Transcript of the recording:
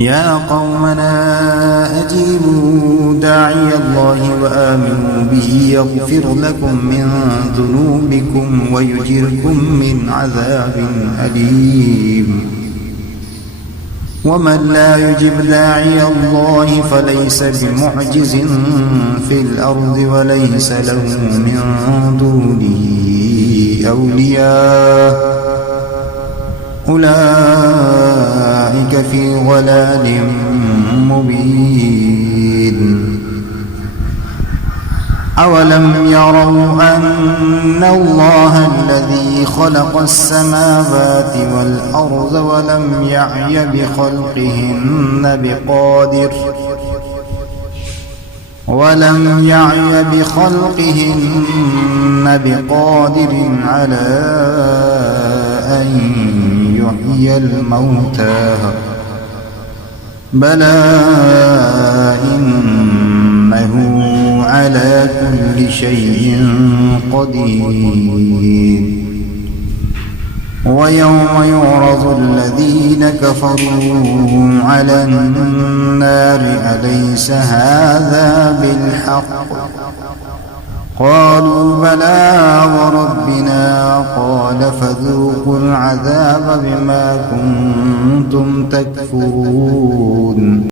يا قومنا أجيبوا داعي الله وآمنوا به يغفر لكم من ذنوبكم ويجركم من عذاب أليم. ومن لا يجب داعي الله فليس بمعجز في الأرض وليس له من دونه أولياء أولئك في ضلال مبين. أولم يروا أن الله الذي خلق السماوات والأرض ولم يعي بخلقهن بقادر على أن يحيي الموتى بلى إنه على كل شيء قدير. ويوم يعرض الذين كفروا على النار أليس هذا بالحق قالوا بلى وربنا قال فذوقوا العذاب بما كنتم تكفرون.